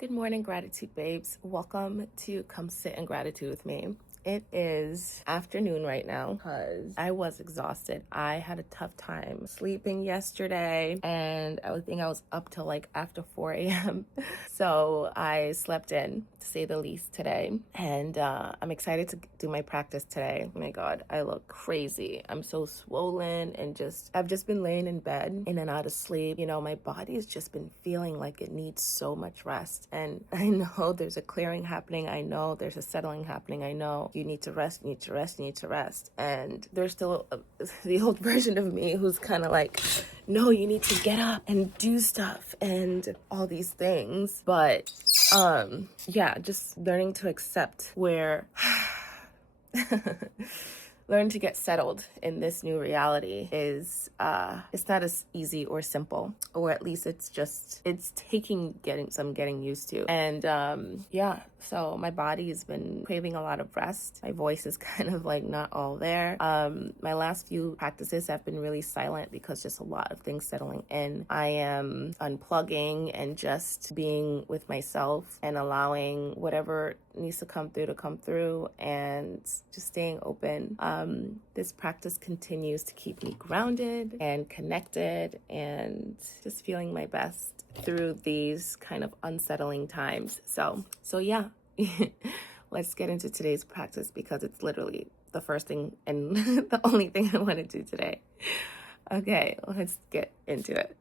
Good morning, gratitude babes. Welcome to Come Sit in Gratitude with me. It is afternoon right now because I was exhausted. I had a tough time sleeping yesterday and I think I was up till like after 4 a.m. So I slept in, to say the least, today. And I'm excited to do my practice today. Oh my God, I look crazy. I'm so swollen and I've just been laying in bed in and out of sleep. You know, my body's just been feeling like it needs so much rest. And I know there's a clearing happening. I know there's a settling happening. I know you need to rest, you need to rest, you need to rest. And there's still the old version of me who's kind of like, no, you need to get up and do stuff and all these things. But yeah, just learning to accept where learn to get settled in this new reality is it's not as easy or simple, or at least it's taking getting used to. And yeah, so my body has been craving a lot of rest. My voice is kind of like not all there. My last few practices have been really silent because just a lot of things settling in. I am unplugging and just being with myself and allowing whatever needs to come through and just staying open. This practice continues to keep me grounded and connected and just feeling my best through these kind of unsettling times. So yeah, let's get into today's practice because it's literally the first thing and the only thing I want to do today. Okay, let's get into it.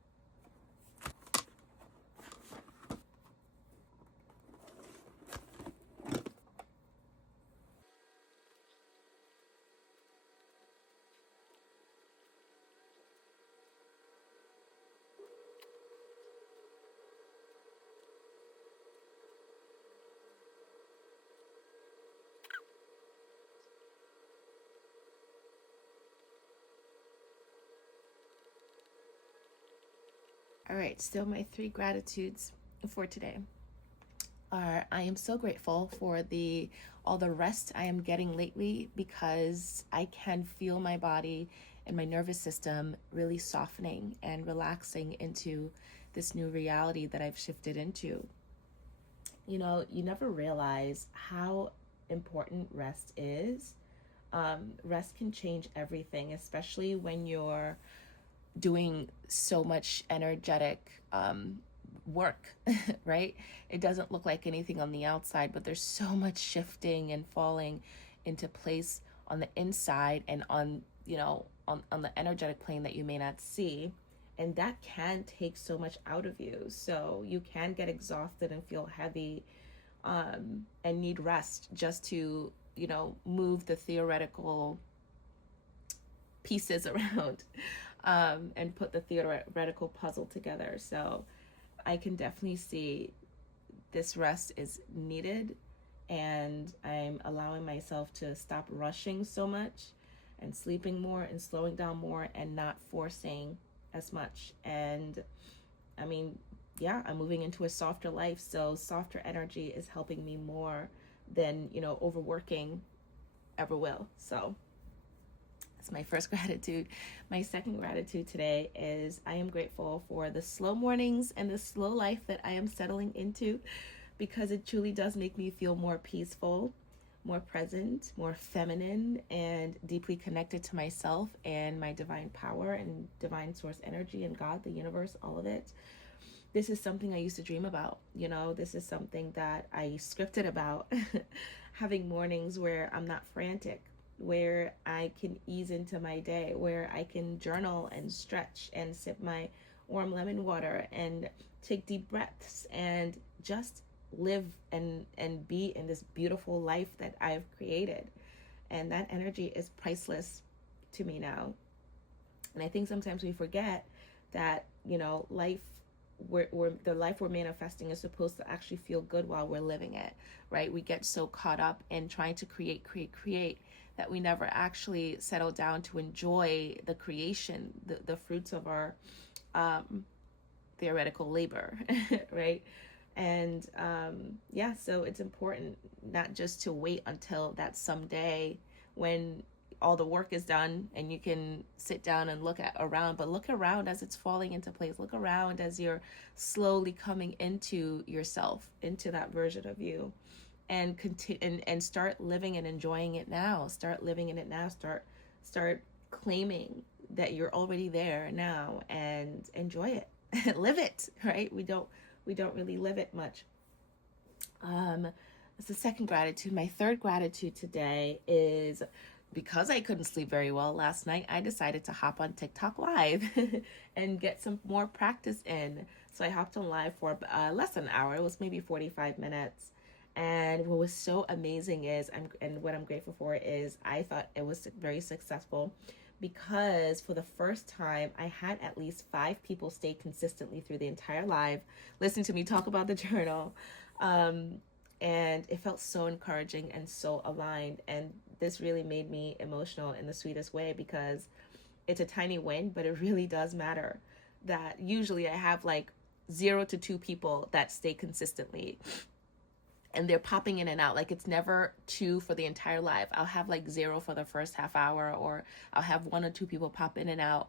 All right, so my 3 gratitudes for today are: I am so grateful for all the rest I am getting lately because I can feel my body and my nervous system really softening and relaxing into this new reality that I've shifted into. You know, you never realize how important rest is. Rest can change everything, especially when you're doing so much energetic work, right? It doesn't look like anything on the outside, but there's so much shifting and falling into place on the inside and on the energetic plane that you may not see. And that can take so much out of you. So you can get exhausted and feel heavy and need rest just to, move the theoretical pieces around and put the theoretical puzzle together. So I can definitely see this rest is needed, and I'm allowing myself to stop rushing so much and sleeping more and slowing down more and not forcing as much. And I mean, yeah, I'm moving into a softer life, so softer energy is helping me more than, overworking ever will. So that's my first gratitude. My second gratitude today is I am grateful for the slow mornings and the slow life that I am settling into, because it truly does make me feel more peaceful, more present, more feminine, and deeply connected to myself and my divine power and divine source energy and God, the universe, all of it. This is something I used to dream about. This is something that I scripted about, having mornings where I'm not frantic, where I can ease into my day, where I can journal and stretch and sip my warm lemon water and take deep breaths and just live and be in this beautiful life that I've created. And that energy is priceless to me now. And I think sometimes we forget that, life, the life we're manifesting is supposed to actually feel good while we're living it, right? We get so caught up in trying to create that we never actually settle down to enjoy the creation, the fruits of our theoretical labor, right? And yeah, so it's important not just to wait until that someday when all the work is done and you can sit down and look at around, but look around as it's falling into place. Look around as you're slowly coming into yourself, into that version of you, and continue and start living and enjoying it now. Start living in it now. Start claiming that you're already there now and enjoy it. Live it, right? We don't really live it much. That's the second gratitude. My third gratitude today is because I couldn't sleep very well last night, I decided to hop on TikTok live and get some more practice in. So I hopped on live for less than an hour. It was maybe 45 minutes. And what was so amazing is, and what I'm grateful for is, I thought it was very successful because for the first time, I had at least 5 people stay consistently through the entire live, listen to me talk about the journal. And it felt so encouraging and so aligned. And this really made me emotional in the sweetest way because it's a tiny win, but it really does matter. That usually I have like 0 to 2 people that stay consistently, and they're popping in and out. Like it's never 2 for the entire live. I'll have like 0 for the first half hour, or I'll have 1 or 2 people pop in and out.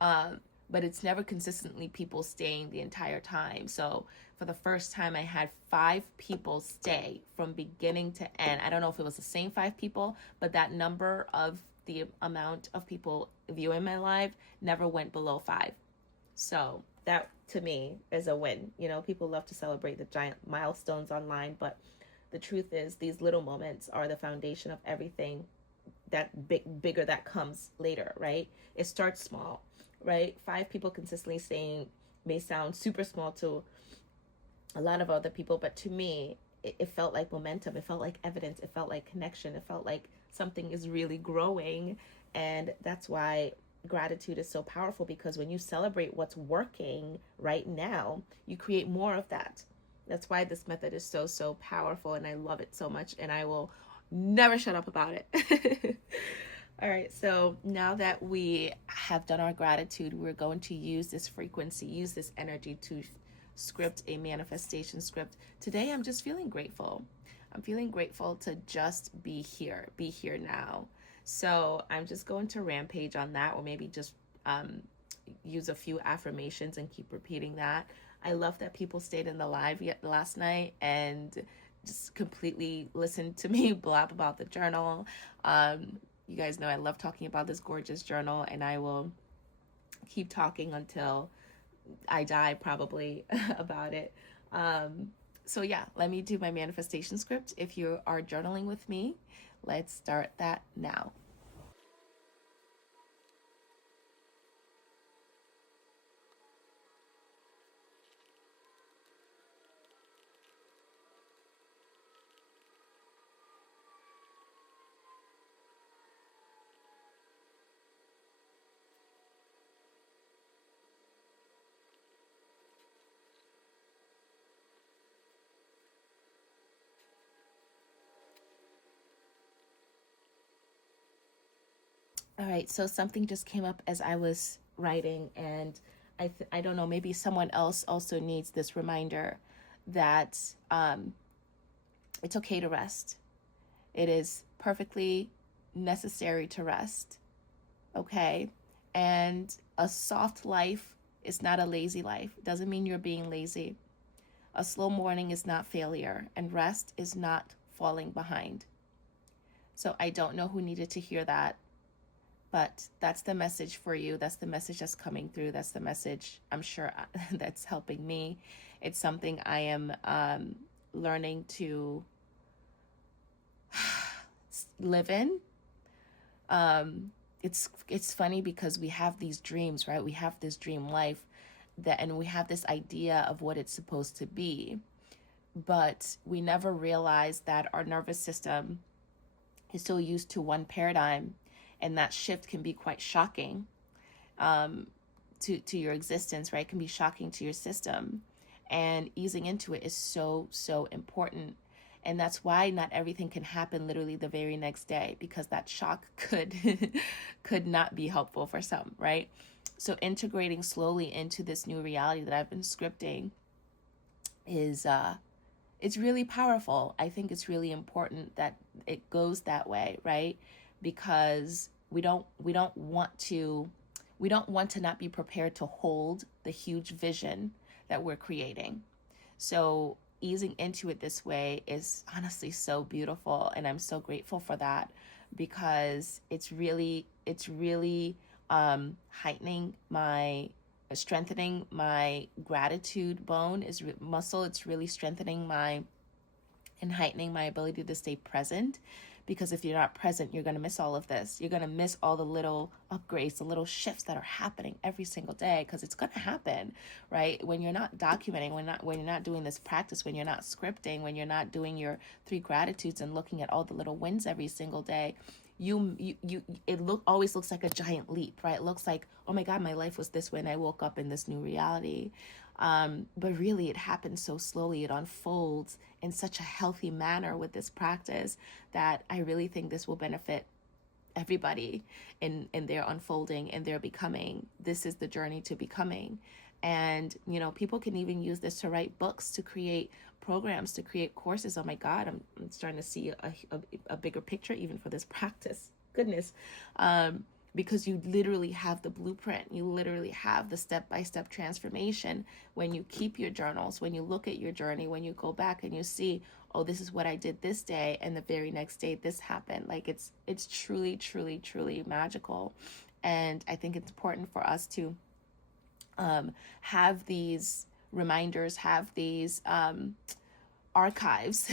But it's never consistently people staying the entire time. So for the first time, I had 5 people stay from beginning to end. I don't know if it was the same 5 people, but that number of the amount of people viewing my live never went below 5. So that to me is a win. You know, people love to celebrate the giant milestones online, but the truth is these little moments are the foundation of everything that bigger that comes later, right? It starts small, right? 5 people consistently staying may sound super small to a lot of other people, but to me, it felt like momentum. It felt like evidence. It felt like connection. It felt like something is really growing. And that's why gratitude is so powerful, because when you celebrate what's working right now, you create more of that. That's why this method is so, so powerful, and I love it so much, and I will never shut up about it. All right, so now that we have done our gratitude, we're going to use this frequency, use this energy to script a manifestation script. Today, I'm just feeling grateful. I'm feeling grateful to just be here now. So I'm just going to rampage on that, or maybe just use a few affirmations and keep repeating that. I love that people stayed in the live last night and just completely listened to me blab about the journal. You guys know I love talking about this gorgeous journal, and I will keep talking until I die probably about it. So yeah, let me do my manifestation script. If you are journaling with me, let's start that now. All right, so something just came up as I was writing, and I don't know, maybe someone else also needs this reminder that it's okay to rest. It is perfectly necessary to rest, okay? And a soft life is not a lazy life. It doesn't mean you're being lazy. A slow morning is not failure, and rest is not falling behind. So I don't know who needed to hear that, but that's the message for you. That's the message that's coming through. That's the message I'm sure that's helping me. It's something I am learning to live in. It's funny because we have these dreams, right? We have this dream life and we have this idea of what it's supposed to be, but we never realize that our nervous system is so used to one paradigm, and that shift can be quite shocking to your existence, right? It can be shocking to your system, and easing into it is so, so important. And that's why not everything can happen literally the very next day, because that shock could not be helpful for some, right? So integrating slowly into this new reality that I've been scripting is it's really powerful. I think it's really important that it goes that way, right? because we don't want to not be prepared to hold the huge vision that we're creating. So easing into it this way is honestly so beautiful, and I'm so grateful for that, because it's really heightening my strengthening my gratitude bone is muscle. It's really strengthening my and heightening my ability to stay present, because if you're not present, you're going to miss all of this. You're going to miss all the little upgrades, the little shifts that are happening every single day, because it's going to happen, right? When you're not documenting, when you're not doing this practice, when you're not scripting, when you're not doing your 3 gratitudes and looking at all the little wins every single day, always looks like a giant leap, right? It looks like, oh my God, my life was this way and I woke up in this new reality. But really, it happens so slowly. It unfolds in such a healthy manner with this practice that I really think this will benefit everybody in their unfolding and their becoming. This is the journey to becoming. And, people can even use this to write books, to create programs, to create courses. Oh my God, I'm starting to see a bigger picture even for this practice. Goodness. Because you literally have the blueprint. You literally have the step-by-step transformation when you keep your journals, when you look at your journey, when you go back and you see, oh, this is what I did this day, and the very next day this happened. Like it's truly, truly, truly magical. And I think it's important for us to have these reminders, have these archives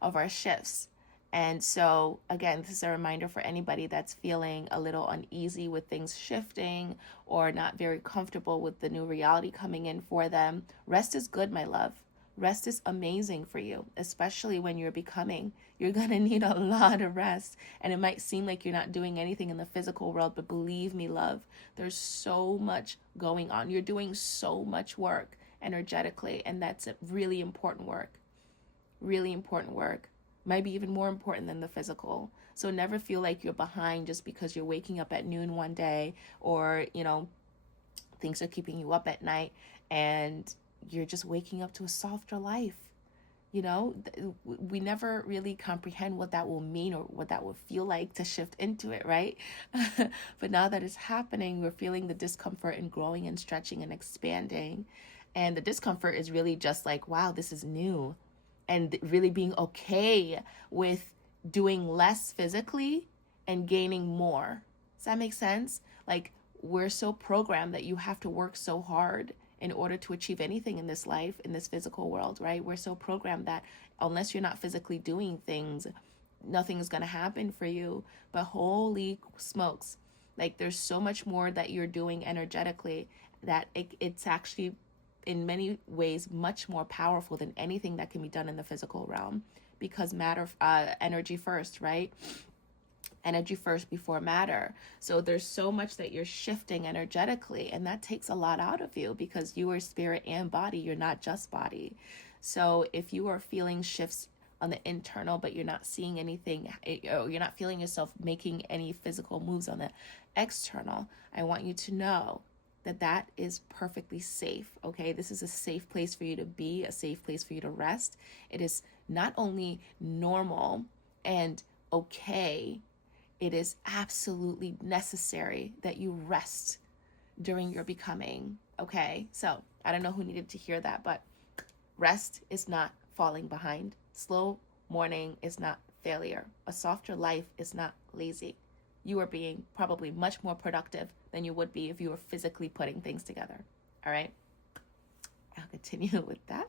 of our shifts. And so, again, this is a reminder for anybody that's feeling a little uneasy with things shifting or not very comfortable with the new reality coming in for them. Rest is good, my love. Rest is amazing for you, especially when you're becoming. You're going to need a lot of rest. And it might seem like you're not doing anything in the physical world, but believe me, love, there's so much going on. You're doing so much work energetically, and that's a really important work. Really important work. Might be even more important than the physical. So never feel like you're behind just because you're waking up at noon one day, or, things are keeping you up at night and you're just waking up to a softer life. We never really comprehend what that will mean or what that will feel like to shift into it, right? But now that it's happening, we're feeling the discomfort and growing and stretching and expanding. And the discomfort is really just like, wow, this is new. And really being okay with doing less physically and gaining more. Does that make sense? Like, we're so programmed that you have to work so hard in order to achieve anything in this life, in this physical world, right? We're so programmed that unless you're not physically doing things, nothing is going to happen for you. But holy smokes, like, there's so much more that you're doing energetically that it's actually in many ways much more powerful than anything that can be done in the physical realm, because energy first, right? Energy first before matter. So there's so much that you're shifting energetically, and that takes a lot out of you because you are spirit and body. You're not just body. So if you are feeling shifts on the internal, but you're not seeing anything, or you're not feeling yourself making any physical moves on the external, I want you to know that is perfectly safe, okay? This is a safe place for you to be, a safe place for you to rest. It is not only normal and okay, it is absolutely necessary that you rest during your becoming, okay? So I don't know who needed to hear that, but rest is not falling behind. Slow morning is not failure. A softer life is not lazy. You are being probably much more productive than you would be if you were physically putting things together. All right? I'll continue with that.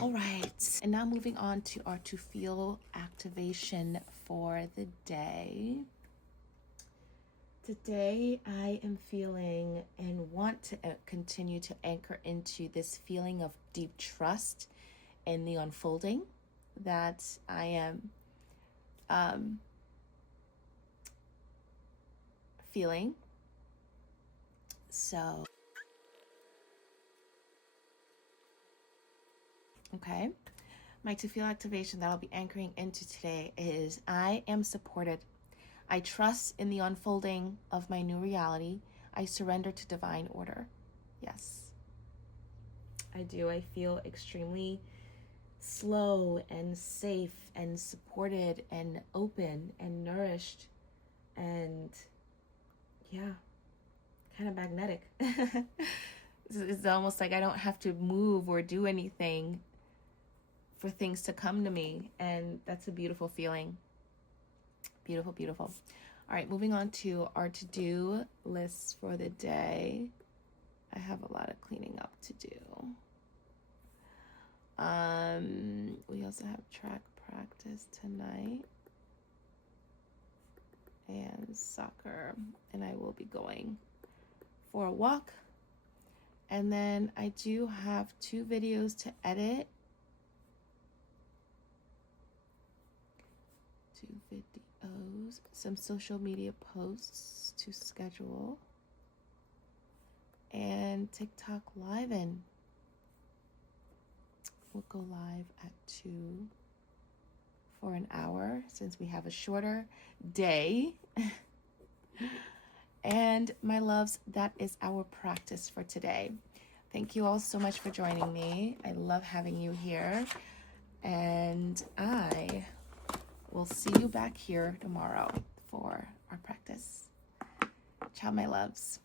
All right, and now moving on to our to feel activation for the day. Today I am feeling and want to continue to anchor into this feeling of deep trust in the unfolding that I am feeling. So, okay. My to feel activation that I'll be anchoring into today is I am supported. I trust in the unfolding of my new reality. I surrender to divine order. Yes, I do. I feel extremely slow and safe and supported and open and nourished and yeah, kind of magnetic. It's almost like I don't have to move or do anything for things to come to me, and that's a beautiful feeling. Beautiful, beautiful. All right, moving on to our to-do lists for the day. I have a lot of cleaning up to do. We also have track practice tonight and soccer, and I will be going for a walk. And then I do have 2 videos to edit. 2 videos, some social media posts to schedule, and TikTok live, and we'll go live at 2 for an hour since we have a shorter day. And my loves, that is our practice for today. Thank you all so much for joining me. I love having you here, and I will see you back here tomorrow for our practice. Ciao, my loves.